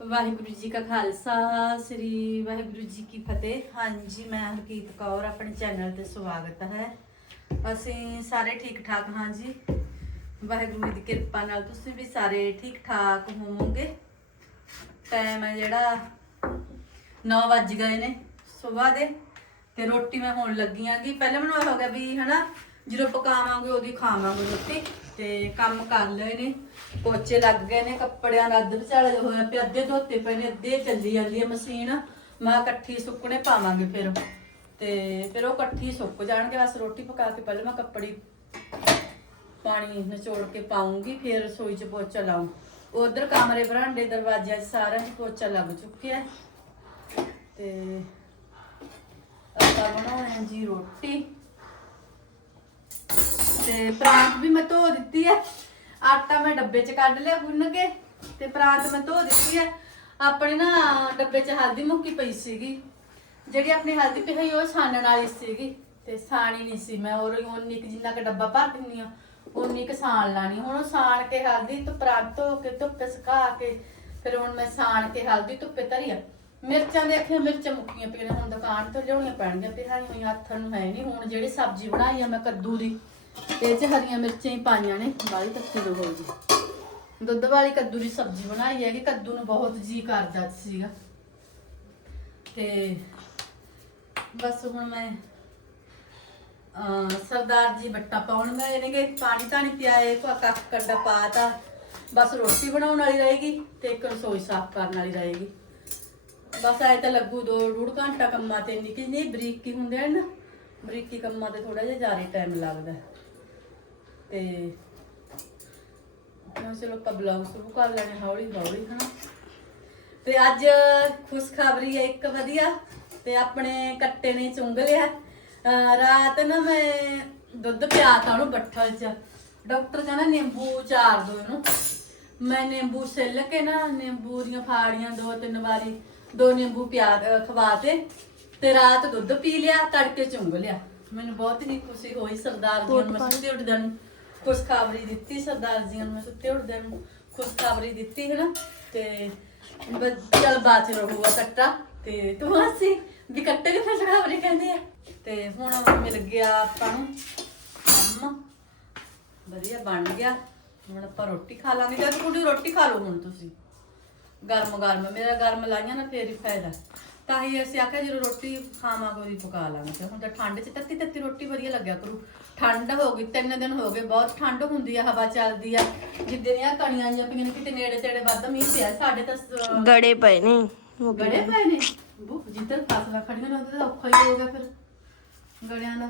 ਵਾਹਿਗੁਰੂ ਜੀ ਕਾ ਖਾਲਸਾ, ਸ੍ਰੀ ਵਾਹਿਗੁਰੂ ਜੀ ਕੀ ਫਤਿਹ। ਹਾਂਜੀ, ਮੈਂ ਹਰਕੀਤ ਕੌਰ, ਆਪਣੇ ਚੈਨਲ ਤੇ ਸਵਾਗਤ ਹੈ। ਅਸੀਂ ਸਾਰੇ ਠੀਕ ਠਾਕ ਹਾਂ ਜੀ। ਵਾਹਿਗੁਰੂ ਦੀ ਕਿਰਪਾ ਨਾਲ ਤੁਸੀਂ ਵੀ ਸਾਰੇ ਠੀਕ ਠਾਕ ਹੋਵੋਗੇ। ਟਾਈਮ ਹੈ ਜਿਹੜਾ 9 ਵੱਜ ਗਏ ਨੇ ਸਵੇਰ ਦੇ, ਤੇ ਰੋਟੀ ਮੈਂ ਹੁਣ ਲੱਗੀ ਆਂਗੀ। ਪਹਿਲਾਂ ਮੈਨੂੰ ਇਹ ਹੋ ਗਿਆ ਵੀ ਹਨਾ, ਜਦੋਂ ਪਕਾਵਾਂਗੇ ਉਹਦੀ ਖਾਵਾਂਗੇ ਰੋਟੀ। ਤੇ ਕੰਮ ਕਰ ਲਏ ਨੇ। ਪੋਚੇ ਲੱਗ ਗਏ ਨੇ, ਕੱਪੜਿਆਂ ਦਾ ਅੱਧ ਵਿਚਾਲੇ ਹੋਇਆ ਪਿਆ, ਅੱਧੇ ਧੋਤੇ ਪਏ ਨੇ, ਅੱਧੇ ਚੱਲੀ ਜਾਂਦੀ ਹੈ ਮਸ਼ੀਨ। ਮੈਂ ਇਕੱਠੀ ਸੁੱਕਣੇ ਪਾਵਾਂਗੇ ਫਿਰ। ਤੇ ਫਿਰ ਉਹ ਇਕੱਠੀ ਸੁੱਕ ਜਾਣਗੇ, ਬਸ ਰੋਟੀ ਪਕਾ ਕੇ ਪਹਿਲਾਂ ਮੈਂ ਕੱਪੜੀ ਪਾਣੀ ਨਿਚੋੜ ਕੇ ਪਾਉਂਗੀ, ਫਿਰ ਰਸੋਈ 'ਚ ਪੋਚਾ ਲਾਉਂ ਉਧਰ ਕਮਰੇ ਬਰਾਂਡੇ ਦਰਵਾਜ਼ਿਆਂ 'ਚ ਸਾਰਿਆਂ 'ਚ ਪੋਚਾ ਲੱਗ ਚੁੱਕਿਆ। ਤੇ ਆਪਾਂ ਬਣਾਉਣੇ ਜੀ ਰੋਟੀ। ਤੇ ਪ੍ਰਾਂਤ ਵੀ ਮੈਂ ਧੋ ਦਿੱਤੀ ਹੈ ਆਟਾ ਮੈਂ ਡੱਬੇ 'ਚ ਕੱਢ ਲਿਆ ਗੁੰਨ ਕੇ ਤੇ ਪ੍ਰਾਂਤ ਮੈਂ ਧੋ ਦਿੱਤੀ ਹੈ ਆਪਣੇ ਨਾ ਡੱਬੇ 'ਚ ਹਲਦੀ ਮੁੱਕੀ ਪਈ ਸੀਗੀ। ਜਿਹੜੀ ਆਪਣੀ ਹਲਦੀ ਪਈ ਹੋਈ ਉਹ ਛਾਣਨ ਵਾਲੀ ਸੀਗੀ ਤੇ ਸਾਣੀ ਨਹੀਂ ਸੀ। ਮੈਂ ਉਹ ਉਨੀ ਕੁ ਜਿੰਨਾ ਕ ਡੱਬਾ ਭਰ ਦਿੰਨੀ ਆ ਉਨੀ ਕੁ ਸਾਣ ਲਾਣੀ। ਹੁਣ ਉਹ ਸਾਣ ਕੇ ਹਲਦੀ ਤੋਂ ਪ੍ਰਾਂਤ ਧੋ ਕੇ, ਧੁੱਪੇ ਸੁਕਾ ਕੇ, ਫਿਰ ਹੁਣ ਮੈਂ ਸਾਣ ਕੇ ਹਲਦੀ ਧੁੱਪੇ ਧਰੀ ਆ। ਮਿਰਚਾਂ ਦੇਖੇ ਮਿਰਚਾਂ ਮੁੱਕੀਆਂ ਪਈਆਂ ਨੇ, ਹੁਣ ਦੁਕਾਨ ਤੋਂ ਲਿਆਉਣੀਆਂ ਪੈਣਗੀਆਂ। ਤੇ ਹਾਈ ਹੋਈਆਂ ਹੱਥਾਂ ਨੂੰ ਹੈ ਨਹੀਂ ਹੁਣ ਜਿਹੜੀ ਸਬਜ਼ੀ ਬਣਾਈ ਆ ਮੈਂ ਕੱਦੂ ਦੀ ਇਹ ਚ ਹਰੀਆਂ ਮਿਰਚਾਂ ਹੀ ਪਾਈਆਂ ਨੇ ਬਾਲੀ ਤੱਕੀ ਲੋ ਹੋਈ ਜੀ ਦੁੱਧ ਵਾਲੀ ਕੱਦੂ ਦੀ ਸਬਜ਼ੀ ਬਣਾਈ ਹੈਗੀ, ਕੱਦੂ ਨੂੰ ਬਹੁਤ ਜੀ ਕਰਦਾ ਸੀਗਾ। ਤੇ ਬਸ ਹੁਣ ਮੈਂ, ਅਹ, ਸਰਦਾਰ ਜੀ ਬੱਟਾ ਪਾਉਣ ਮੈਂ ਇਹਨੇ ਕਿ ਪਾਣੀ ਤਾਂ ਨਹੀਂ ਪਿਆਏ ਕੋ ਕੱਖ ਕੱਡਾ ਪਾਤਾ। ਬਸ ਰੋਟੀ ਬਣਾਉਣ ਵਾਲੀ ਰਹੇਗੀ ਤੇ ਇੱਕ ਰਸੋਈ ਸਾਫ਼ ਕਰਨ ਵਾਲੀ ਰਹੇਗੀ। ਬਸ ਐ ਤਾਂ ਲੱਗੂ ਦੋ ਡੂਢ ਘੰਟਾ ਕੰਮਾਂ ਤੇ ਨਿਕਲ ਨਹੀਂ ਬਰੀਕੀ ਹੁੰਦੇ ਹਨ ਬਰੀਕੀ ਕੰਮਾਂ ਤੇ ਥੋੜਾ ਜਿਹਾ ਜ਼ਿਆਦਾ ਟਾਈਮ ਲੱਗਦਾ। ਤੇ ਮੈਂ ਚਲੋ ਆਪਾਂ ਬਲੌਗ ਸ਼ੁਰੂ ਕਰ ਲੈਣੇ ਹੌਲੀ ਹੌਲੀ ਹਨਾ? ਤੇ ਅੱਜ ਖੁਸ਼ਖਬਰੀ ਹੈ ਇੱਕ ਵਧੀਆ ਤੇ ਆਪਣੇ ਕੱਟੇ ਨੇ ਚੁੰਗ ਲਿਆ ਰਾਤ ਨਾ ਮੈਂ ਦੁੱਧ ਪਿਆਤਾ ਉਹਨੂੰ ਬੱਠਲ 'ਚ। ਡਾਕਟਰ ਕਹਿੰਦਾ ਨਿੰਬੂ ਚਾਰ ਦੋ ਇਹਨੂੰ। ਮੈਂ ਨਿੰਬੂ ਛਿੱਲ ਕੇ ਨਾ ਨਿੰਬੂ ਦੀਆਂ ਫਾੜੀਆਂ ਦੋ ਤਿੰਨ ਵਾਰੀ ਦੋ ਨਿੰਬੂ ਪਿਆ ਖਵਾਤੇ ਤੇ ਰਾਤ ਦੁੱਧ ਪੀ ਲਿਆ ਤੜਕੇ ਚੁੰਗ ਲਿਆ। ਮੈਨੂੰ ਬਹੁਤ ਹੀ ਖੁਸ਼ੀ ਹੋਈ ਸਰਦਾਰ ਜੀ ਨੂੰ ਮੈਂ ਸੁੱਤੇ ਉੱਠਦਿਆਂ ਨੂੰ ਖੁਸ਼ਖਬਰੀ ਦਿੱਤੀ ਸਰਦਾਰ ਜੀ ਨੂੰ, ਮੈਂ ਸੁੱਤੇ ਉੱਠਦਿਆਂ ਨੂੰ ਖੁਸ਼ਖਬਰੀ ਦਿੱਤੀ ਹੈ ਨਾ ਤੇ ਬ- ਚੱਲ ਬਾਅਦ ਚ ਰਹੂਗਾ ਕੱਟਾ ਤੇ ਤੂੰ ਹੱਸੀ? ਵੀ ਕੱਟੇ ਦੀ ਖੁਸ਼ਖਬਰੀ ਕਹਿੰਦੇ ਆ? ਤੇ ਹੁਣ ਮਿਲ ਗਿਆ ਆਪਾਂ ਨੂੰ। ਕੰਮ ਵਧੀਆ ਬਣ ਗਿਆ। ਹੁਣ ਆਪਾਂ ਰੋਟੀ ਖਾ ਲਾਂਗੇ। ਜਦ ਕੁੜੀ ਰੋਟੀ ਖਾ ਲਓ ਹੁਣ ਤੁਸੀਂ। ਗਰਮ ਗਰਮ ਮੇਰਾ ਗਰਮ ਲਾਈਆਂ ਨਾ, ਫੇਰ ਹੀ ਫਾਇਦਾ। ਤਾਂ ਹੀ ਅਸੀਂ ਆਖਿਆ ਜਦੋਂ ਰੋਟੀ ਖਾਵਾਂਗੇ ਉਹਦੀ ਪਕਾ ਲਾਂਗੇ। ਤੇ ਹੁਣ ਤਾਂ ਠੰਡ 'ਚ ਤੱਤੀ ਤੱਤੀ ਰੋਟੀ ਵਧੀਆ ਲੱਗਿਆ ਕਰੂ। ਠੰਡ ਹੋ ਗਈ ਤਿੰਨ ਦਿਨ ਹੋ ਗਏ ਬਹੁਤ ਠੰਡ ਹੁੰਦੀ ਆ ਹਵਾ ਚੱਲਦੀ ਆ। ਜਿੱਦਣ ਆ ਕਣੀਆਂ ਜਾਂ ਪਈਆਂ ਨੇ ਕਿਤੇ ਨੇੜੇ ਤੇੜੇ ਵੱਧ ਮੀਂਹ ਪਿਆ ਸਾਡੇ ਤਾਂ ਗੜੇ ਪਏ ਨੇ ਗੜੇ ਪਏ ਨੇ? ਬੂ ਜਿੱਧਰ ਫਸਲਾਂ ਖੜੀਆਂ ਨੇ ਉਹਦੇ ਤਾਂ ਔਖਾ ਹੀ ਹੋ ਗਿਆ ਫਿਰ ਗੜਿਆਂ ਦਾ।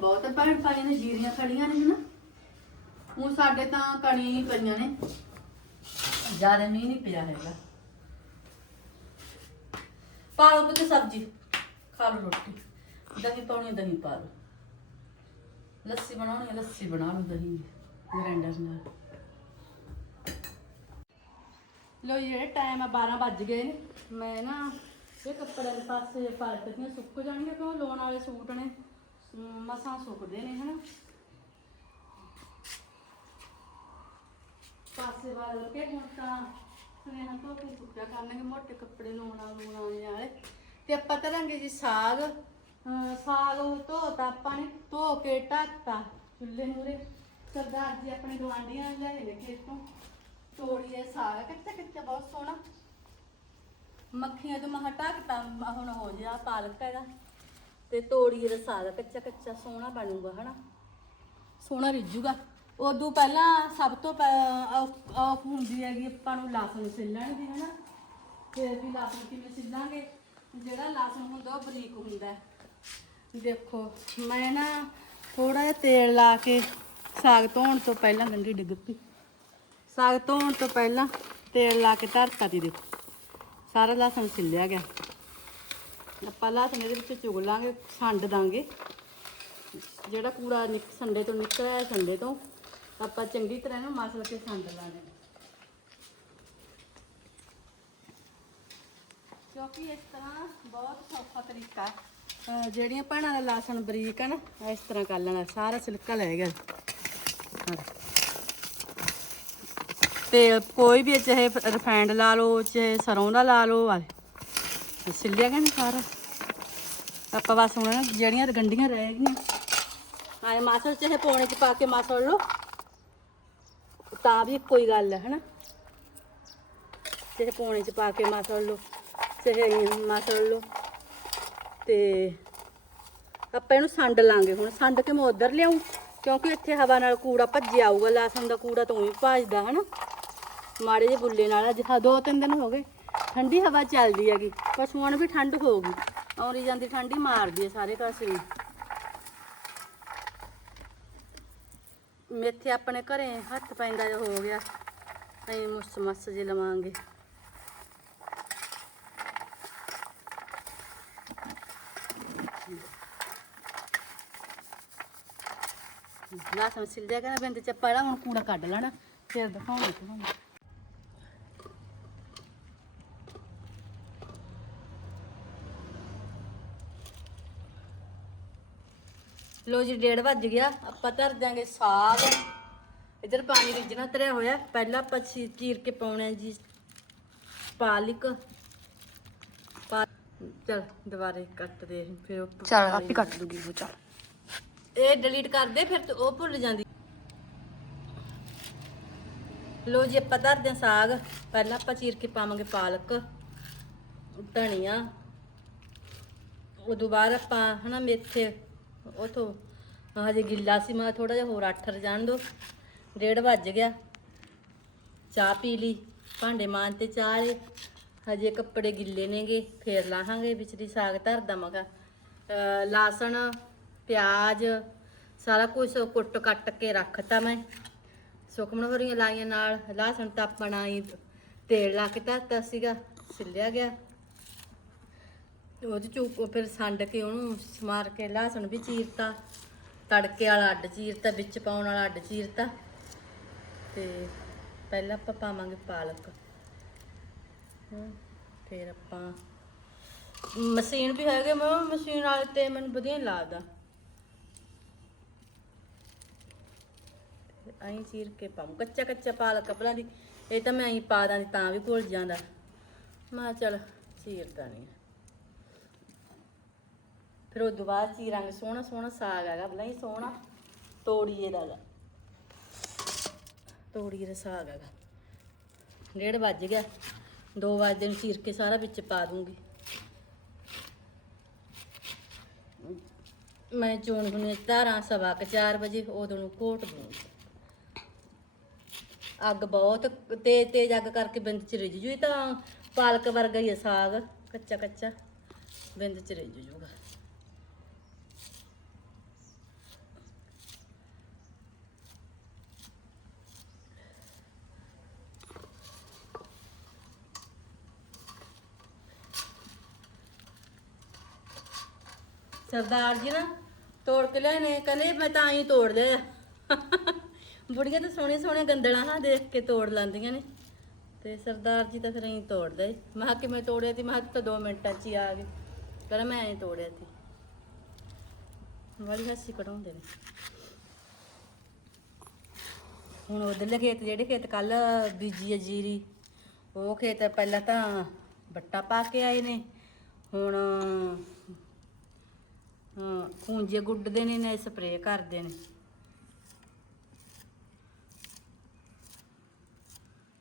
ਬਹੁਤ ਪਾਣ ਪਾਈਆਂ ਨੇ ਜੀਰੀਆਂ ਖੜੀਆਂ ਨੇ ਹਨਾ। ਹੁਣ ਸਾਡੇ ਤਾਂ ਕਣੀਆਂ ਹੀ ਪਈਆਂ ਨੇ। ਜ਼ਿਆਦਾ ਮੀਂਹ ਨਹੀਂ ਪਿਆ ਹੈਗਾ। ਪਾ ਲਓ ਪੁੱਤ ਸਬਜ਼ੀ। ਖਾ ਲਓ ਰੋਟੀ। ਦਹੀਂ ਪਾਉਣੀ ਹੈ, ਦਹੀਂ ਪਾ ਲਓ। ਲੱਸੀ ਬਣਾਉਣੀ ਹੈ, ਲੱਸੀ ਬਣਾ ਲਓ ਦਹੀਂ। ਗ੍ਰਾਈਂਡਰ ਨਾਲ। ਲੋ ਜਿਹੜੇ ਟਾਈਮ ਆ 12 ਵੱਜ ਗਏ ਨੇ। ਮੈਂ ਨਾ ਇਹ ਕੱਪੜੇ ਦੇ ਪਾਸੇ ਪਲਟਦੀਆਂ ਸੁੱਕ ਜਾਣਗੀਆਂ ਕਿਉਂ? ਲੋਨ ਵਾਲੇ ਸੂਟ ਨੇ। ਅਮ ਮਸਾਂ ਸੁੱਕਦੇ ਨੇ ਹਨਾ। ਪਾਸੇ ਵਾਲ ਕੇ ਹੁਣ ਤਾਂ ਸੁਨੇਹਾ ਧੋ ਕੇ ਸੁੱਕਿਆ ਕਰਨਗੇ, ਮੋਟੇ ਕੱਪੜੇ ਲੋਣਾ ਲੋਣਾ ਵਾਲੇ ਤੇ ਆਪਾਂ ਕਰਾਂਗੇ ਜੀ ਸਾਗ ਅਮ ਸਾਗ ਉਹ ਧੋਤਾ, ਆਪਾਂ ਨੇ ਧੋ ਕੇ ਢੱਕਤਾ ਚੁੱਲ੍ਹੇ ਮੂਰੇ ਸਰਦਾਰ ਜੀ ਆਪਣੇ ਗਵਾਂਢੀਆਂ ਨੇ ਲਿਆਏ ਨੇ ਖੇਤੋਂ ਤੋੜੀਏ ਸਾਗ ਕੱਚਾ ਕੱਚਾ ਬਹੁਤ ਸੋਹਣਾ। ਮੱਖੀਆਂ ਤੋਂ ਮਹਾ ਢੱਕਤਾ ਹੁਣ ਹੋ ਜਾ ਪਾਲਕ ਹੈਗਾ। ਤੇ ਤੋੜੀਏ ਦਾ ਸਾਗ, ਕੱਚਾ ਕੱਚਾ ਸੋਹਣਾ ਬਣੂਗਾ, ਹਨਾ। ਸੋਹਣਾ ਰਿੱਝੂਗਾ। ਉਦੋਂ ਪਹਿਲਾਂ ਸਭ ਤੋਂ ਆਫ ਹੁੰਦੀ ਹੈਗੀ ਆਪਾਂ ਨੂੰ ਲਸਣ ਛਿੱਲਣ ਦੀ, ਹਨਾ? ਫਿਰ ਵੀ ਲਸਣ ਕਿਵੇਂ ਛਿੱਲਾਂਗੇ ਜਿਹੜਾ ਲਸਣ ਹੁੰਦਾ ਉਹ ਬਰੀਕ ਹੁੰਦਾ ਹੈ। ਦੇਖੋ, ਮੈਂ ਨਾ ਥੋੜਾ ਜਿਹਾ ਤੇਲ ਲਾ ਕੇ ਸਾਗ ਧੋਣ ਤੋਂ ਪਹਿਲਾਂ ਗੰਢੀ ਡਿੱਗ ਪਈ। ਸਾਗ ਧੋਣ ਤੋਂ ਪਹਿਲਾਂ ਤੇਲ ਲਾ ਕੇ ਧਰਤਾ ਦੀ ਦੇਖੋ ਸਾਰਾ ਲਸਣ ਛਿੱਲਿਆ ਗਿਆ। ਆਪਾਂ ਲਸਣ ਇਹਦੇ ਵਿੱਚ ਚੁਗ ਲਾਂਗੇ ਛੰਡ ਦਾਂਗੇ। ਜਿਹੜਾ ਕੂੜਾ ਨਿਕ, ਸੰਡੇ ਤੋਂ ਨਿਕਲਿਆ ਸੰਡੇ ਤੋਂ। ਆਪਾਂ ਚੰਗੀ ਤਰ੍ਹਾਂ ਇਹਨੂੰ ਮਸਲ ਕੇ ਛੰਡ ਲਾਣੇ ਕਿਉਂਕਿ ਇਸ ਤਰ੍ਹਾਂ ਬਹੁਤ ਸੌਖਾ ਤਰੀਕਾ ਜਿਹੜੀਆਂ ਭੈਣਾਂ ਦਾ ਲਸਣ ਬਰੀਕ ਹੈ ਨਾ ਇਸ ਤਰ੍ਹਾਂ ਕਰ ਲੈਣਾ ਸਾਰਾ ਸਿਲਕਾ ਲੈ ਗਿਆ। ਤੇ ਕੋਈ ਵੀ ਚਾਹੇ ਰਿਫਾਈਂਡ ਲਾ ਲਓ ਚਾਹੇ ਸਰੋਂ ਦਾ ਲਾ ਲਓ ਆ ਸਿੱਲਿਆ ਕਹਿੰਦੇ ਸਾਰਾ। ਆਪਾਂ ਬਸ ਹੁਣ ਨਾ ਜਿਹੜੀਆਂ ਗੰਡੀਆਂ ਰਹਿ ਗਈਆਂ। ਆਏ ਮਾਸਲ ਚਾਹੇ ਪੌਣੇ ਚ ਪਾ ਕੇ ਮਾਸਲ ਲਓ। ਤਾਂ ਵੀ ਕੋਈ ਗੱਲ ਹੈ, ਹਨਾ? ਚਾਹੇ ਪੌਣੇ ਚ ਪਾ ਕੇ ਮਾਸਲ ਲਓ ਚਾਹੇ ਮਾਸਲ ਲਓ, ਤੇ ਆਪਾਂ ਇਹਨੂੰ ਸੰਡ ਲਾਂਗੇ ਹੁਣ। ਸੰਡ ਕੇ ਮੈਂ ਉਧਰ ਲਿਆਉਂ ਕਿਉਂਕਿ ਇੱਥੇ ਹਵਾ ਨਾਲ ਕੂੜਾ ਭੱਜਿਆ ਆਊਗਾ, ਲਸਣ ਦਾ ਕੂੜਾ ਤਾਂ ਉਹੀ ਭੱਜਦਾ, ਹਨਾ? ਮਾੜੇ ਜਿਹੇ ਬੁੱਲੇ ਨਾਲ ਅੱਜ ਹ- ਦੋ ਤਿੰਨ ਦਿਨ ਹੋ ਗਏ, ਠੰਡੀ ਹਵਾ ਚੱਲਦੀ ਹੈਗੀ, ਪਸ਼ੂਆਂ ਨੂੰ ਵੀ ਠੰਡ ਹੋਊਗੀ। ਆਉਣੀ ਜਾਂਦੀ ਠੰਡੀ ਮਾਰਦੀ ਹੈ ਸਾਰੇ ਪਾਸੇ। ਨੂੰ ਮੇਥੇ ਆਪਣੇ ਘਰੇ ਹੱਥ ਪੈਂਦਾ ਜਿਹਾ ਹੋ ਗਿਆ। ਅਸੀਂ ਮੁੱਸ ਮੱਸ ਜੇ ਲਵਾਂਗੇ। ਲਾਸਮ ਸਿਲ ਕਹਿੰਦਾ ਬਿੰਦ ਚੱਪਾ ਲਾ, ਹੁਣ ਕੂੜਾ ਕੱਢ ਲੈਣਾ। ਫਿਰ ਦਿਖਾਉਂਦੇ ਤੁਹਾਨੂੰ ਲੋ ਜੀ ਡੇਢ ਵੱਜ ਗਿਆ। ਆਪਾਂ ਧਰ ਦਿਆਂਗੇ ਸਾਗ। ਇਧਰ ਪਾਣੀ ਰਿੱਝਣਾ ਧਰਿਆ ਹੋਇਆ ਪਹਿਲਾਂ ਆਪਾਂ ਚੀ- ਚੀਰ ਕੇ ਪਾਉਣਾ ਜੀ। ਪਾਲਕ। ਪਾ ਚਲ ਦੁਬਾਰੇ ਕੱਟ ਦੇ ਫਿਰ ਉਹ ਚਲ ਆਪੇ ਕੱਟ ਦੂਗੀ ਉਹ ਚਲ। ਇਹ ਡਿਲੀਟ ਕਰ ਦੇ ਫਿਰ ਤੂੰ ਉਹ ਭੁੱਲ ਜਾਂਦੀ। ਲੋ ਜੀ ਆਪਾਂ ਧਰਦੇ ਹਾਂ ਸਾਗ। ਪਹਿਲਾਂ ਆਪਾਂ ਚੀਰ ਕੇ ਪਾਵਾਂਗੇ ਪਾਲਕ ਧਨੀਆ। ਉਦੋਂ ਬਾਅਦ ਆਪਾਂ ਹਨਾ ਮੇਥੇ ਉਥੋਂ ਹਜੇ ਗਿੱਲਾ ਸੀ, ਮੈਂ ਥੋੜਾ ਜਿਹਾ ਹੋਰ ਅੱਠ ਜਾਣ ਦੋ। ਡੇਢ ਵੱਜ ਗਿਆ। ਚਾਹ ਪੀ ਲਈ, ਭਾਂਡੇ ਮਾਂਜ ਤੇ ਚਾਹ ਲੇ ਹਜੇ ਕੱਪੜੇ ਗਿੱਲੇ ਨੇਗੇ, ਫੇਰ ਲਾਹਾਂਗੇ ਵਿਚਲੀ ਸਾਗ ਧਰਦਾ ਮਗਾ ਲਾਸਣ, ਪਿਆਜ਼, ਸਾਰਾ ਕੁਝ ਕੁੱਟ ਕੱਟ ਕੇ ਰੱਖਤਾ ਮੈਂ। ਸੁਖਮਣ ਹੋਰੀਆਂ ਲਾਈਆਂ ਨਾਲ, ਲਾਸਣ ਤਾਂ ਆਪਣਾ ਹੀ ਤੇਲ ਲਾ ਕੇ ਧਰਤਾ ਸੀਗਾ, ਸਿੱਲਿਆ ਗਿਆ। ਉਹਦੇ ਚ ਫਿਰ ਸੰਡ ਕੇ ਉਹਨੂੰ ਸਮਾਰ ਕੇ ਲਹਸਣ ਵੀ ਚੀਰਤਾ, ਤੜਕੇ ਵਾਲਾ ਅੱਡ ਚੀਰਤਾ, ਵਿੱਚ ਪਾਉਣ ਵਾਲਾ ਅੱਡ ਚੀਰਤਾ ਤੇ ਪਹਿਲਾਂ ਆਪਾਂ ਪਾਵਾਂਗੇ ਪਾਲਕ। ਫਿਰ ਆਪਾਂ ਮਸ਼ੀਨ ਵੀ ਹੈਗੇ ਮੈਂ ਮਸ਼ੀਨ ਵਾਲੇ ਤੇ ਮੈਨੂੰ ਵਧੀਆ ਨੀ ਲੱਗਦਾ। ਐਂ ਚੀਰ ਕੇ ਪਾਉਂ ਕੱਚਾ ਕੱਚਾ ਪਾਲਕ ਬਣਾ ਦੀ ਇਹ ਤਾਂ ਮੈਂ ਐਂ ਪਾ ਦਾਂਦੀ ਤਾਂ ਵੀ ਘੁਲ ਜਾਂਦਾ। ਮੈਂ ਕਿਹਾ ਚੱਲ ਚੀਰਦਾ ਨਹੀਂ ਫਿਰ ਉਹ ਦੁਬਾਰਾ ਚੀਰਾਂਗੇ ਸੋਹਣਾ ਸੋਹਣਾ ਸਾਗ ਹੈਗਾ ਬਲਾ ਹੀ ਸੋਹਣਾ ਤੋੜੀਏ ਦਾ ਗਾ। ਤੋੜੀਏ ਦਾ ਸਾਗ ਹੈਗਾ। ਡੇਢ ਵੱਜ ਗਿਆ 2 ਵਜੇ ਨੂੰ ਚੀਰ ਕੇ ਸਾਰਾ ਵਿੱਚ ਪਾ ਦੂੰਗੀ। ਮੈਂ ਚੋਣ ਗੁਨੇ ਧਾਰਾਂ ਸਵਾ ਕੁ ਚਾਰ ਵਜੇ, ਉਦੋਂ ਨੂੰ ਘੋਟ ਦੂੰਗੀ। ਅੱਗ ਬਹੁਤ ਤੇਜ਼ ਤੇਜ਼ ਅੱਗ ਕਰਕੇ ਬਿੰਦ ਚ ਰਿੱਝ ਜੂ ਤਾਂ ਪਾਲਕ ਵਰਗਾ ਹੀ ਹੈ ਸਾਗ ਕੱਚਾ ਕੱਚਾ ਬਿੰਦ ਚ ਰਿੱਝ ਜੂਗਾ। ਸਰਦਾਰ ਜੀ ਨਾ ਤੋੜ ਕੇ ਲਿਆਏ ਨੇ, ਕਹਿੰਦੇ ਮੈਂ ਤਾਂ ਹੀ ਤੋੜ ਲਿਆ। ਬੁੜੀਆਂ ਤਾਂ ਸੋਹਣੀਆਂ ਸੋਹਣੀਆਂ ਗੰਦਲਾਂ ਹਾਂ ਦੇਖ ਕੇ ਤੋੜ ਲੈਂਦੀਆਂ ਨੇ। ਤੇ ਸਰਦਾਰ ਜੀ ਤਾਂ ਫਿਰ ਐਂ ਤੋੜਦੇ ਮੈਂ ਕਿਹਾ ਕਿ ਮੈਂ ਤੋੜਿਆ ਸੀ, ਮੈਂ ਕਿਹਾ ਤਾਂ 2 ਮਿੰਟਾਂ 'ਚ ਹੀ ਆ ਗਏ। ਕਹਿੰਦਾ ਮੈਂ ਐਂ ਤੋੜਿਆ ਸੀ। ਵਾਲੀ ਹੱਸੀ ਕਢਾਉਂਦੇ ਨੇ। ਹੁਣ ਉਧਰਲੇ ਖੇਤ, ਜਿਹੜੇ ਖੇਤ ਕੱਲ ਬੀਜੀ ਹੈ ਜੀਰੀ, ਉਹ ਖੇਤ ਪਹਿਲਾਂ ਤਾਂ ਬੱਟਾ ਪਾ ਕੇ ਆਏ ਨੇ। ਹੁਣ ਹਾਂ, ਖੂੰਜੇ ਗੁੱਡਦੇ ਨੇ ਨੇ ਸਪਰੇਅ ਕਰਦੇ ਨੇ।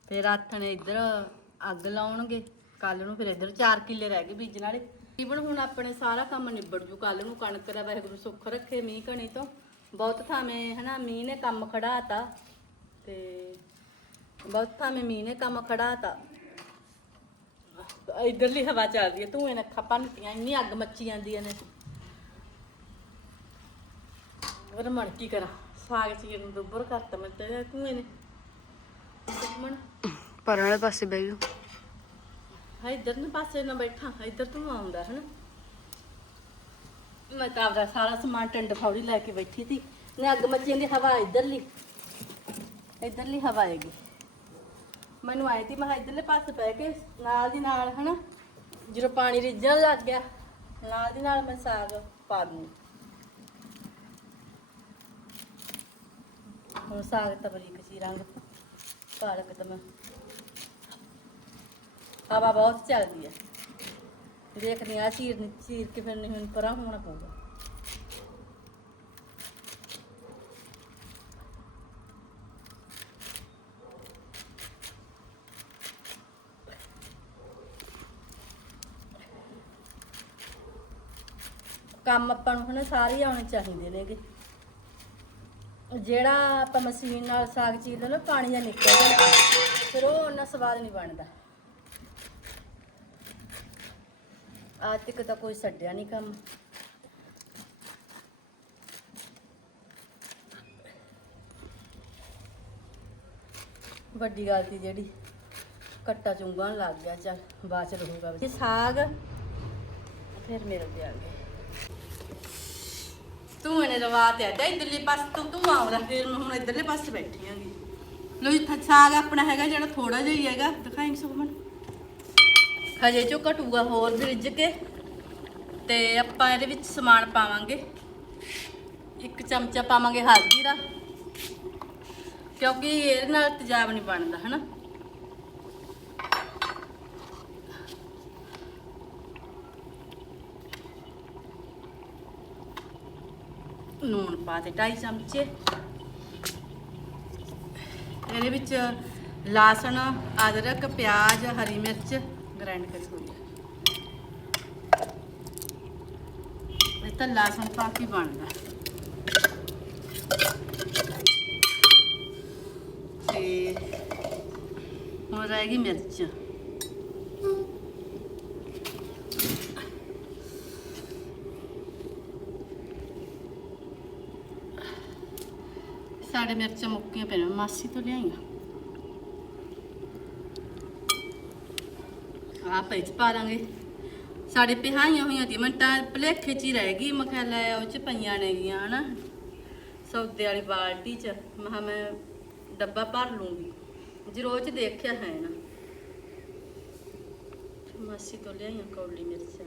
ਤੇ ਰਾਤਣੇ ਇੱਧਰ ਅੱਗ ਲਾਉਣਗੇ ਕੱਲ ਨੂੰ ਫਿਰ ਇੱਧਰ 4 ਕਿੱਲੇ ਰਹਿ ਗਏ ਬੀਜਣ ਵਾਲੇ। ਤਕਰੀਬਨ ਹੁਣ ਆਪਣੇ ਸਾਰਾ ਕੰਮ ਨਿਬੜ ਜੂ ਕੱਲ ਨੂੰ ਕਣਕ ਦਾ ਵਾਹਿਗੁਰੂ ਸੁੱਖ ਰੱਖੇ ਮੀਂਹ ਕਣੀ ਤੋਂ। ਬਹੁਤ ਥਾਵੇਂ ਹਨਾ, ਮੀਂਹ ਨੇ ਕੰਮ ਖੜਾਤਾ ਤੇ ਬਹੁਤ ਥਾਵੇਂ ਮੀਂਹ ਨੇ ਕੰਮ ਖੜਾਤਾ। ਇਧਰਲੀ ਹਵਾ ਚੱਲਦੀ ਹੈ, ਧੂਏ ਨੱਖਾਂ ਭੰਨਤੀਆਂ, ਇੰਨੀ ਅੱਗ ਮੱਚੀ ਜਾਂਦੀਆਂ ਨੇ ਉਹ ਮਣ ਕੀ ਕਰਾਂ? ਸਾਗ ਚੀਰ ਨੂੰ ਦੁੱਬਰ ਕਰਤਾ ਮੈਂ ਤੇ ਧੂਏ ਨੇ। ਮਣ ਪਰ ਵਾਲੇ ਪਾਸੇ ਬਹਿ ਹਾਂ ਇਧਰ ਨੂੰ ਪਾਸੇ ਨਾ ਬੈਠਾ। ਇਧਰ ਤੂੰ ਆਉਂਦਾ ਹੈ ਨਾ ਮੈਂ ਤਾਂ ਆਪਦਾ ਸਾਰਾ ਸਮਾਨ ਟੰਡ ਫੌੜੀ ਲੈ ਕੇ ਬੈਠੀ ਸੀ। ਨੇ ਅੱਗ ਮੱਚੀ ਜਾਂਦੀ ਹਵਾ ਇਧਰਲੀ। ਇਧਰਲੀ ਹਵਾ ਆਏਗੀ ਮੈਨੂੰ ਆਈ ਤੀ ਮੈਂ ਇਧਰਲੇ ਪਾਸੇ ਪੈ ਕੇ ਨਾਲ ਦੀ ਨਾਲ ਹਨਾ? ਜਦੋਂ ਪਾਣੀ ਰਿੱਝਣ ਲੱਗ ਗਿਆ ਨਾਲ ਦੀ ਨਾਲ ਮੈਂ ਸਾਗ ਪਾ ਦੂੰ ਹੁਣ ਸਾਗ ਤਾਂ ਬਰੀਕ ਸੀ ਰੰਗ ਪਾਲਕ ਤਾਂ ਮੈਂ ਹਵਾ ਬਹੁਤ ਚੱਲਦੀ ਹੈ। ਦੇਖਦੇ ਆ ਚੀਰ ਚੀਰ ਕੇ ਫਿਰ ਨਹੀਂ ਹੁਣ ਪਰਾਂ ਹੋਣਾ ਪਊਗਾ। ਕੰਮ ਆਪਾਂ ਨੂੰ ਹਨਾ ਸਾਰੇ ਆਉਣੇ ਚਾਹੀਦੇ ਨੇਗੇ। ਜਿਹੜਾ ਆਪਾਂ ਮਸ਼ੀਨ ਨਾਲ ਸਾਗ ਚੀਰਦੇ ਨਾ ਪਾਣੀ ਜਾਂ ਨਿਕਲਦਾ ਫਿਰ ਉਹ ਉਹਨਾਂ ਸਵਾਦ ਨਹੀਂ ਬਣਦਾ। ਅੱਜ ਤੱਕ ਤਾਂ ਕੋਈ ਛੱਡਿਆ ਨਹੀਂ ਕੰਮ। ਵੱਡੀ ਗੱਲ ਸੀ ਜਿਹੜੀ, ਕੱਟਾ ਚੁੰਗਣ ਲੱਗ ਗਿਆ, ਚੱਲ ਬਾਅਦ ਚ ਰਹੂਗਾ। ਜੀ ਸਾਗ, ਫਿਰ ਮੇਰੇ ਦਿਆਂਗੇ ਤੂੰ ਇਹਨੇ ਰਵਾ ਤੇ ਅੱਡਾ ਇਧਰਲੇ ਪਾਸੇ ਤੂੰ ਤੂੰ ਆਉਂਦਾ ਫਿਰ ਮੈਂ ਹੁਣ ਇਧਰਲੇ ਪਾਸੇ ਬੈਠੀ ਆਂਗੀ ਲੋ ਜੀ ਸਾਗ ਆਪਣਾ ਹੈਗਾ ਜਿਹੜਾ ਥੋੜਾ ਜਿਹਾ ਹੀ ਹੈਗਾ। ਦਿਖਾਈ ਸੁਖਮਨ ਹਜੇ ਚੋ ਘਟੂਗਾ ਹੋਰ ਰਿੱਝ ਕੇ। ਤੇ ਆਪਾਂ ਇਹਦੇ ਵਿੱਚ ਸਮਾਨ ਪਾਵਾਂਗੇ। ਇੱਕ ਚਮਚਾ ਪਾਵਾਂਗੇ ਹਲਦੀ ਦਾ। ਕਿਉਂਕਿ ਇਹਦੇ ਨਾਲ ਤੇਜ਼ਾਬ ਨਹੀਂ ਬਣਦਾ, ਹਨਾ? ਨੂਣ ਪਾ ਤੇ 2.5 ਚਮਚੇ ਇਹਦੇ ਵਿੱਚ ਲਸਣ, ਅਦਰਕ, ਪਿਆਜ਼, ਹਰੀ ਮਿਰਚ ਗ੍ਰਾਈਂਡ ਕਰੀ ਹੋਈ ਹੈ। ਇਹ ਤਾਂ ਲਸਣ ਪਾ ਕੇ ਬਣਦਾ। ਤੇ ਹੁਣ ਰਹੇਗੀ ਮਿਰਚ। ਸਾਡੇ ਮਿਰਚਾਂ ਮੁੱਕੀਆਂ ਪਈਆਂ। ਮਾਸੀ ਤੋਂ ਲਿਆਈਆਂ। ਆ ਪੇਚ ਪਾ ਲਾਂਗੇ ਸਾਡੇ ਪਿਹਾਈਆਂ ਹੋਈਆਂ ਦੀ ਮੈਂ ਤਾਂ ਭਲੇਖੇ ਚ ਹੀ ਰਹਿ ਗਈ। ਮੈਂ ਕਿਹਾ ਲੈ, ਉਹ ਚ ਪਈਆਂ ਨੇਗੀਆਂ ਹਨਾ। ਸੌਦੇ ਵਾਲੀ ਬਾਲਟੀ ਚ। ਮੈਂ ਕਿਹਾ ਮੈਂ ਡੱਬਾ ਭਰ ਲੂੰਗੀ। ਜ਼ਰੂਰ ਦੇਖਿਆ ਹੈ ਨਾ। ਮਾਸੀ ਤੋਂ ਲਿਆਈਆਂ ਕੌਲੀ ਮਿਰਚ।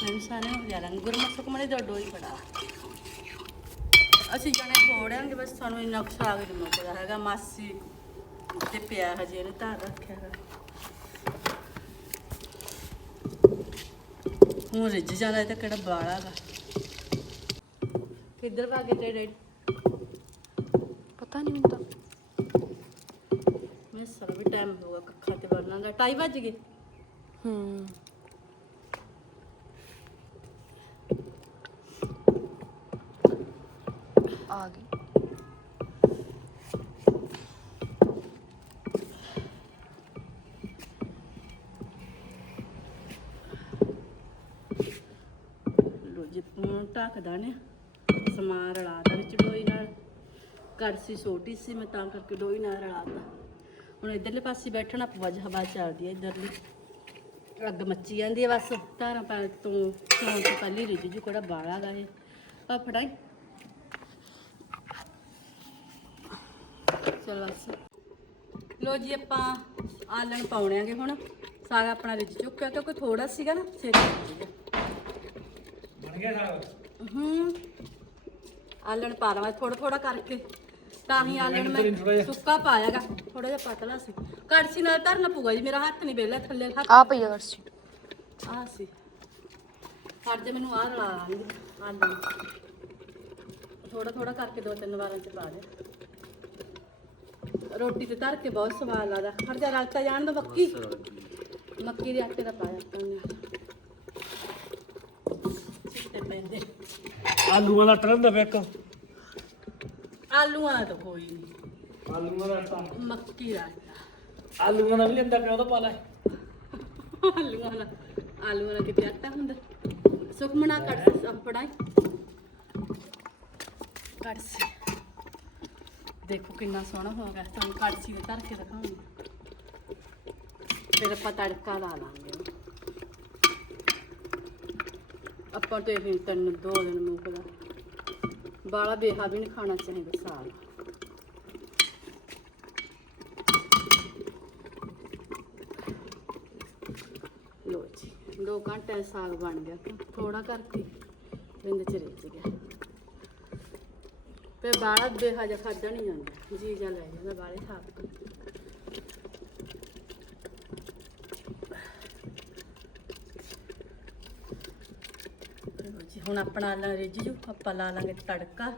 ਦੀ ਮੈਨੂੰ ਸਾਰੇ ਹੋ ਜਾ ਰੰਗ ਗੁਰਮੁਖ ਮਣੇ ਦਾ ਡੋਈ ਪੜਾ ਅਸੀਂ ਜਾਣੇ ਥੋੜਾਂਗੇ ਬਸ ਸਾਨੂੰ ਇੰਨਾ ਕੁ ਸਾਗ ਨਹੀਂ ਮੁੱਕਦਾ ਹੈਗਾ। ਮਾਸੀ ਤੇ ਪਿਆ ਹਜੇ ਇਹਨੇ ਧਾਰ ਰੱਖਿਆ ਹੈ ਹੁਣ ਰਿੱਝ ਜਾਂਦਾ ਇਹ ਤਾਂ ਕਿਹੜਾ ਬਾਲਾ ਹੈਗਾ ਕਿੱਧਰ ਭਾਗੇ ਤੇਰੇ? ਪਤਾ ਨਹੀਂ ਮੈਨੂੰ ਤਾਂ। ਮੈਂ ਸਾਰਾ ਵੀ ਟਾਈਮ ਹੋਗਾ ਕੱਖਾਂ ਤੇ ਵਰਨਾਂ ਦਾ। ਟਾਈ ਵੱਜ ਗਏ? ਹੂੰ। ਆ ਗਈ। ਲੋ ਜੀ ਪੂਣ ਢੱਕਦਾ ਨੇ। ਸਮਾਨ ਰਲਾਤਾ ਵਿੱਚ ਡੋਈ ਨਾਲ। ਕੜਸੀ ਛੋਟੀ ਸੀ, ਮੈਂ ਤਾਂ ਕਰਕੇ ਡੋਈ ਨਾਲ ਰਲਾਤਾ ਹੁਣ ਇਧਰਲੇ ਪਾਸੇ ਬੈਠਣਾ ਪਵਾ ਹਵਾ ਚੱਲਦੀ ਹੈ ਇਧਰਲੀ। ਅੱਗ ਮੱਚੀ ਜਾਂਦੀ ਹੈ ਬਸ। ਧਾਰਾਂ ਪਾ ਤੋਂ ਸੌਣ ਤੋਂ ਪਹਿਲੀ ਰਿੱਝ ਜੂ ਕਿਹੜਾ ਬਾਲਾ ਦਾ ਇਹ। ਆ ਫੜਾਈ। ਚਲ ਬਸ। ਲੋ ਜੀ ਆਪਾਂ ਆਲਣ ਪਾਉਣਾਂਗੇ ਹੁਣ। ਸਾਗ ਆਪਣਾ ਰਿੱਝ ਚੁੱਕਿਆ ਕਿਉਂਕਿ ਥੋੜਾ ਸੀਗਾ ਨਾ ਛੇਤੀ ਬਣ ਗਿਆ ਸਾਰਾ ਹੂੰ। ਆਲਣ ਪਾ ਲਵਾਂ ਥੋੜਾ ਥੋੜਾ ਕਰਕੇ। ਤਾਂ ਹੀ ਆਲਣ ਮੈਂ। ਸੁੱਕਾ ਪਾਇਆਗਾ ਥੋੜਾ ਜਿਹਾ ਪਤਲਾ ਸੀ। ਕੜਛੀ ਨਾਲ ਧਰਨਾ ਪਊਗਾ ਜੀ ਮੇਰਾ ਹੱਥ ਨਹੀਂ ਵੇਲਾ ਥੱਲੇ ਹੱਥ ਆ ਪਈ ਵਰਸੀ ਆ ਸੀ। ਫੜ ਜੇ ਮੈਨੂੰ ਆ ਰਲਾ ਆਲਣ ਥੋੜਾ ਥੋੜਾ ਕਰਕੇ ਦੋ ਤਿੰਨ ਵਾਰਾਂ ਚ ਪਾ ਦੇ। ਰੋਟੀ ਤੇ ਧਰ ਕੇ ਬਹੁਤ ਸਵਾਦ ਲੱਗਦਾ। ਹਰ ਜਾ ਰਲਤਾ ਜਾਣ ਦਾ। ਮੱਕੀ ਮੱਕੀ ਦੇ ਆਟੇ ਦਾ ਪਾਇਆ ਆਪਾਂ ਨੇ। ਪੈਂਦੇ ਆਲੂਆਂ ਦਾ ਟਰਨ ਦਾ ਇੱਕ ਆਲੂਆਂ ਦਾ ਤਾਂ ਕੋਈ ਨਹੀਂ ਆਲੂਆਂ ਦਾ ਆਟਾ। ਮੱਕੀ ਦਾ ਆਟਾ। ਆਲੂਆਂ ਦਾ ਵੀ ਲੈਂਦਾ ਪਿਆ ਉਹਦਾ ਪਾ ਲੈ ਆਲੂਆਂ ਦਾ ਆਲੂਆਂ ਦਾ ਕਿਤੇ ਆਟਾ ਹੁੰਦਾ? ਸੁਖਮਣਾ ਕੱਢ ਸੰਪੜਾ ਕੜਸੀ ਦੇਖੋ ਕਿੰਨਾ ਸੋਹਣਾ ਹੋ ਗਿਆ। ਤੁਹਾਨੂੰ ਕੜਛੀ ਦੇ ਧਰ ਕੇ ਦਿਖਾਉਂਗੀ। ਫਿਰ ਆਪਾਂ ਤੜਕਾ ਲਾ ਲਾਂਗੇ। ਆਪਾਂ ਤੇ ਵੀ ਤਿੰਨ, ਦੋ ਦਿਨ ਮੁੱਕਦਾ ਬਾਲਾ ਬੇਹਾ ਵੀ ਨਹੀਂ ਖਾਣਾ ਚਾਹੀਦਾ ਸਾਗ ਲੋ ਜੀ 2 ਘੰਟੇ ਦਾ ਸਾਗ ਬਣ ਗਿਆ। ਥੋੜਾ ਕਰਕੇ ਬਿੰਦ ਚ ਰਿੱਝ ਗਿਆ। ਤੇ ਬਾਲਾ ਬੇਹਾ ਜਿਹਾ ਖਾਦਾ ਨਹੀਂ ਜਾਂਦਾ। ਜੀ ਜਾ ਲੈ ਜਾਂਦਾ ਬਾਲੇ ਸਾਗ ਤੋਂ ਹੁਣ ਆਪਣਾ ਲਾ ਰਿੱਝ ਜੂ, ਆਪਾਂ ਲਾ ਲਾਂਗੇ ਤੜਕਾ।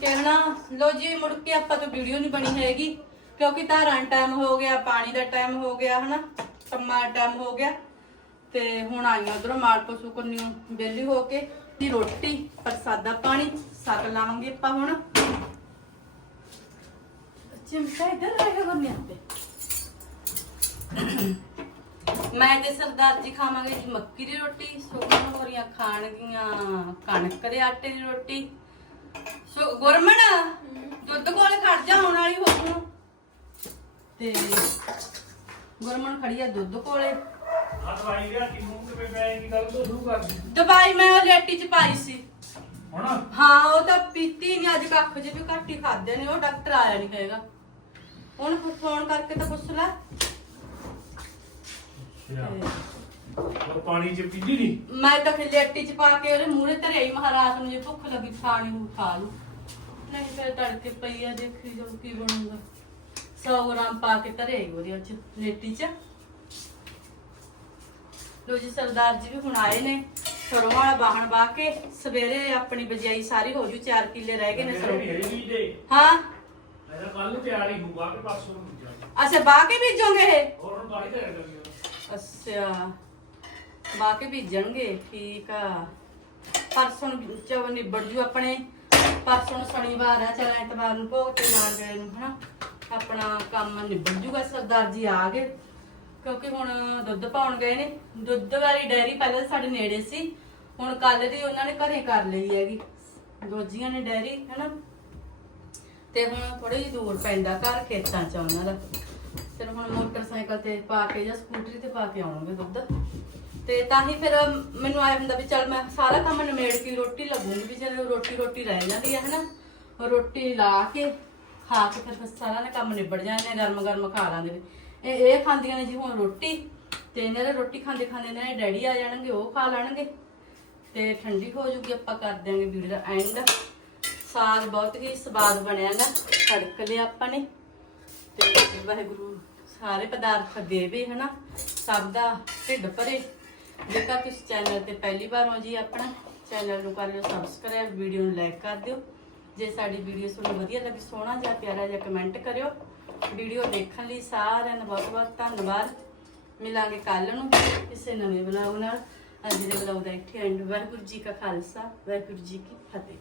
ਕਹਿਣਾ ਲੋ ਜੀ, ਮੁੜ ਕੇ ਆਪਾਂ ਤੋਂ ਵੀਡੀਓ ਨਹੀਂ ਬਣੀ ਹੈਗੀ, ਕਿਉਂਕਿ ਧਾਰਾਂ ਟਾਈਮ ਹੋ ਗਿਆ, ਪਾਣੀ ਦਾ ਟਾਈਮ ਹੋ ਗਿਆ, ਹਨਾ, ਕੰਮਾਂ ਟਾਈਮ ਹੋ ਗਿਆ। ਤੇ ਹੁਣ ਆਈਆਂ ਉਧਰੋਂ ਮਾਲ ਪਸ਼ੂ ਕੰਨਿਓ ਵਿਹਲੀ ਹੋ ਕੇ ਦੀ ਰੋਟੀ, ਪ੍ਰਸਾਦਾ ਪਾਣੀ ਸਕ ਲਾਵਾਂਗੇ ਆਪਾਂ ਹੁਣ। ਚਿਮਟਾ ਇਧਰ ਰਹੇਗਾ ਗੁਰਨਿਆ ਤੇ। ਮੈਂ ਤੇ ਸਰਦਾਰ ਜੀ ਖਾਵਾਂਗੇ ਜੀ ਮੱਕੀ ਦੀ ਰੋਟੀ ਸੁਗਨ ਹੋਰੀਆਂ ਖਾਣਗੀਆਂ, ਕਣਕ ਦੇ ਆਟੇ ਦੀ ਰੋਟੀ। ਸੋ ਗੁਰਮਣ, ਦੁੱਧ ਕੋਲ ਖੜ ਜਾ, ਆਉਣ ਵਾਲੀ ਹੋ ਤੂੰ। ਤੇ ਗੁਰਮਣ ਖੜੀ ਆ ਦੁੱਧ ਕੋਲੇ। ਦਵਾਈ ਲਿਆ ਕਿ ਮੂੰਹ ਤੇ ਪੈ ਕੀ ਗੱਲ ਤੋਂ ਸ਼ੁਰੂ ਕਰ ਦੀ ਦਵਾਈ ਮੈਂ ਉਹ ਲੇਟੀ ਚ ਪਾਈ ਸੀ ਹੁਣ ਹਾਂ ਉਹ ਤਾਂ ਪੀਤੀ ਨਹੀਂ ਅੱਜ ਕੱਖ ਜੇ ਵੀ ਘੱਟ ਹੀ ਖਾਦੇ ਨੇ ਉਹ ਡਾਕਟਰ ਆਇਆ ਨਹੀਂ ਹੈਗਾ ਉਹਨੂੰ ਫੋਨ ਕਰਕੇ ਤਾਂ ਪੁੱਛ ਲੈ ਉਹ ਪਾਣੀ ਚ ਪੀਂਦੀ ਨਹੀਂ ਮੈਂ ਤਾਂ ਫਿਰ ਲੇਟੀ ਚ ਪਾ ਕੇ ਉਹਦੇ ਮੂਹਰੇ ਧਰਿਆ ਹੀ ਮਹਾਰਾਜ ਨੂੰ ਜੇ ਭੁੱਖ ਲੱਗੀ ਖਾਣੀ ਨੂੰ ਖਾ ਲੂ ਨਹੀਂ ਫਿਰ ਤੜਕੇ ਪਈ ਆ ਦੇਖੀ ਜਾਓ ਕੀ ਬਣੂਗਾ 100 ਗ੍ਰਾਮ ਪਾ ਕੇ ਧਰਿਆ ਹੀ ਉਹਦੇ ਚ ਲੇਟੀ ਚ ਲੋ ਜੀ ਸਰਦਾਰ ਜੀ ਵੀ ਹੁਣ ਆਏ ਨੇ। ਸਰੋਂ ਵਾਲਾ ਬਾਹਣ ਬਾ ਕੇ ਸਵੇਰੇ ਆਪਣੀ ਬਜਾਈ ਸਾਰੀ ਹੋ ਜੂ 4 ਕਿੱਲੇ ਰਹਿ ਗਏ ਨੇ ਸਰੋਂ। ਹੈ? ਹਾਂ ਇਹਦਾ ਕੱਲ ਨੂੰ ਤਿਆਰੀ ਹੋਊਗਾ ਕਿ ਪਾਸੋਂ ਨੂੰ ਜਾ। ਅੱਛਾ ਬਾ ਕੇ ਬੀਜੋਗੇ ਇਹ? ਹੋਰ ਹੁਣ ਬਾਈ ਤੇ ਕਰੀ ਅੱਛਾ ਬਾ ਕੇ ਬੀਜਣਗੇ ਠੀਕ ਆ। ਪਰਸੋਂ ਨੂੰ ਚਵ ਨਿਬੜ ਜੂ ਆਪਣੇ। ਪਰਸੋਂ ਨੂੰ ਸ਼ਨੀਵਾਰ ਆ ਚਲ ਐਤਵਾਰ ਨੂੰ ਭੋਗ ਤੇ ਗਏ ਨੂੰ ਹਨਾ? ਆਪਣਾ ਕੰਮ ਨਿਬੜ ਜੂਗਾ ਸਰਦਾਰ ਜੀ ਆ ਗਏ। ਕਿਉਂਕਿ ਹੁਣ ਦੁੱਧ ਪਾਉਣ ਗਏ ਨੇ। ਦੁੱਧ ਵਾਲੀ ਡੈਰੀ ਪਹਿਲਾਂ ਸਾਡੇ ਨੇੜੇ ਸੀ। ਹੁਣ ਕੱਲ ਦੀ ਉਹਨਾਂ ਨੇ ਘਰੇ ਕਰ ਲਈ ਹੈਗੀ। ਦੋਜੀਆਂ ਨੇ ਡੈਰੀ ਹਨਾ? ਤੇ ਹੁਣ ਥੋੜੀ ਜਿਹੀ ਦੂਰ ਪੈਂਦਾ ਘਰ ਖੇਤਾਂ ਚ ਉਹਨਾਂ ਦਾ। ਫਿਰ ਹੁਣ ਮੋਟਰਸਾਈਕਲ ਤੇ ਪਾ ਕੇ ਜਾਂ ਸਕੂਟਰੀ ਤੇ ਪਾ ਕੇ ਆਉਣਗੇ ਦੁੱਧ। ਤੇ ਤਾਂ ਹੀ ਫਿਰ ਮੈਨੂੰ ਆਇਆ ਹੁੰਦਾ ਵੀ ਚੱਲ ਮੈਂ ਸਾਰਾ ਕੰਮ ਨਿਮੇੜ ਕੇ ਰੋਟੀ ਲੱਗੂਗੀ ਵੀ ਜਦੋਂ ਰੋਟੀ ਰੋਟੀ ਰਹਿ ਜਾਂਦੀ ਹੈ ਹਨਾ? ਰੋਟੀ ਲਾ ਕੇ ਖਾ ਕੇ ਫਿਰ ਸਾਰਾ ਨੇ ਕੰਮ ਨਿਬੜ ਜਾਂਦੇ ਨੇ ਗਰਮ ਗਰਮ ਖਾ ਲਾਂਗੇ। ਇਹ ਇਹ ਖਾਂਦੀਆਂ ਨੇ ਜੀ ਹੁਣ ਰੋਟੀ ਤੇ ਇਹਨਾਂ ਦੇ ਰੋਟੀ ਖਾਂਦੇ ਖਾਂਦੇ ਇਹਨਾਂ ਦੇ ਡੈਡੀ ਆ ਜਾਣਗੇ, ਉਹ ਖਾ ਲੈਣਗੇ। ਤੇ ਠੰਡੀ ਹੋ ਜੂਗੀ, ਆਪਾਂ ਕਰ ਦਿਆਂਗੇ ਵੀਡੀਓ ਦਾ ਐਂਡ। ਸਾਗ ਬਹੁਤ ਹੀ ਸਵਾਦ ਬਣਿਆਗਾ ਤੜਕ ਲਿਆ ਆਪਾਂ ਨੇ। ਤੇ ਵਾਹਿਗੁਰੂ, ਸਾਰੇ ਪਦਾਰਥ ਦੇਵੇ, ਹਨਾ। ਸਭ ਦਾ ਢਿੱਡ ਭਰੇ। ਜੇਕਰ ਤੁਸੀਂ ਚੈਨਲ ਤੇ ਪਹਿਲੀ ਵਾਰ ਹੋ ਜੀ ਆਪਣਾ, ਚੈਨਲ ਨੂੰ ਕਰ ਲਿਓ ਸਬਸਕ੍ਰਾਈਬ ਵੀਡੀਓ ਨੂੰ ਲਾਈਕ ਕਰ ਦਿਓ। ਜੇ ਸਾਡੀ ਵੀਡੀਓ ਤੁਹਾਨੂੰ ਵਧੀਆ ਲੱਗੀ, ਸੋਹਣਾ ਜਾਂ ਪਿਆਰਾ ਜਿਹਾ ਕਮੈਂਟ ਕਰਿਓ। ਵੀਡੀਓ ਦੇਖਣ ਲਈ ਸਾਰਿਆਂ ਦਾ ਬਹੁਤ ਬਹੁਤ ਧੰਨਵਾਦ। ਮਿਲਾਂਗੇ ਕੱਲ ਨੂੰ ਕਿਸੇ ਨਵੇਂ ਬਲੌਗ ਨਾਲ। ਅੱਜ ਦੇ ਬਲੌਗ ਦਾ ਇੱਥੇ ਐਂਡ ਵਾਹਿਗੁਰੂ ਜੀ ਕਾ ਖਾਲਸਾ, ਵਾਹਿਗੁਰੂ ਜੀ ਕੀ ਫਤਿਹ।